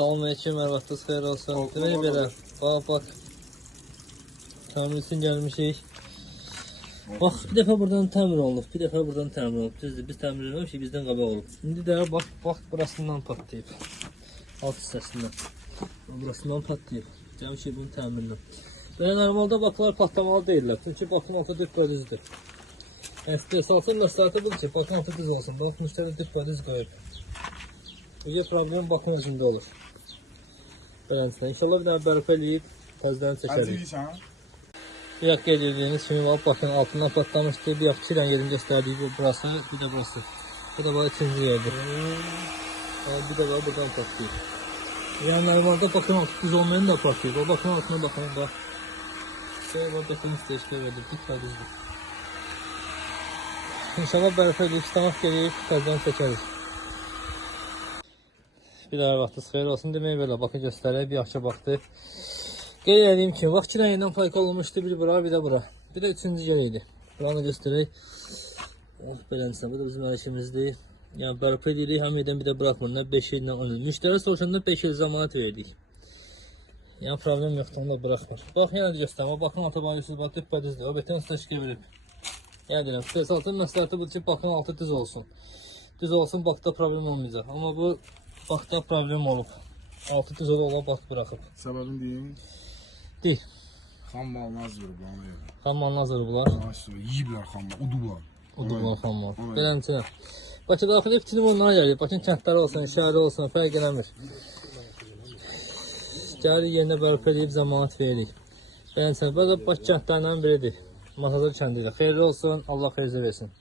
Salamünaleyküm, hər vaxtınız xeyir olsun. Demək belə, bax. Təmir üçün gəlmişik. Bax, bir dəfə buradan təmir olunub, bir dəfə buradan təmir olunub. Düzdür, biz təmir eləmişik, bizdən qabaq olub. İndi də bax, burasından patlayıb. Alt hissəsindən. Burasından patlayıb. Gəlmişik bunun təmirinə. Belə normalda baklar patlamalı deyirlər. Çünki bakın altı düz-düzdür. İstehsalçı məsləhəti budur ki, bakın altı düz olsun. Bax, müştəri düz qoyub. Bu problem bakın özündə olur. Beləncə, inşallah bir dənə bərpa eləyib, təzdən çəkərik. Bir qeyd edildiyiniz kimi var, bakın altından patlamışdı. Bir yaxşı ilə yerini göstərdik, burası, bir də burası. Bu da var üçüncü yerdir. Bir də var buradan patlayıb. Yəni normalda bakın altı düz olmayan da patlayıb. O bakın altına baxın, bax. Var, beton istəyişdə verdik, düzdür. İnşallah bərpa eləyib, istamaq gelib, təzdən çəkərik. Bir daha vaxtınız xeyir olsun. Demək belə, bakın göstərək, bir yaxşı baxdı. Qeyd edeyim ki, vaxt ilə yenidən fayka olunmuşdu, bir bura, bir də bura. Bir də üçüncü yer idi. Buranı göstərək. Beləncə, bu da bizim əlişimizdir. Yəni, bərpa edirik, həm edən bir də bırakmırlar, 5 illə 10 il. Müştəri soruşanda 5 il zamanat verdik. Yəni, problem yoxdur, onu da bırakmır. Bax, yenə də göstərim, o bakın altı bağlısız, bax, düz-düzdür. O beton üstə verib. Yəni, deyirəm, istehsalçının məsləhəti budur ki, bakın altı düz olsun. Düz olsun, bakda problem olmayacaq. Amma bu bakda problem olub. Altı düz olub, bak bırakıb. Səbəbini deyim. Deyil. Xam malını az verib bana görə. Xam malını az verib bunlar. Yiyiblər xam mal, udublar. Udublar xam mal. Beləncə. Bakı daxil ev onlara gəlir. Bakın kəndləri olsun, şəhəri olsun, fərq eləmir. Gəlir yerinə bərpa edib zamanat veririk. Beləncə, belə Bakı kəndlərindən biridir. Masazır kəndidir. Xeyirli olsun, Allah xeyirli versin.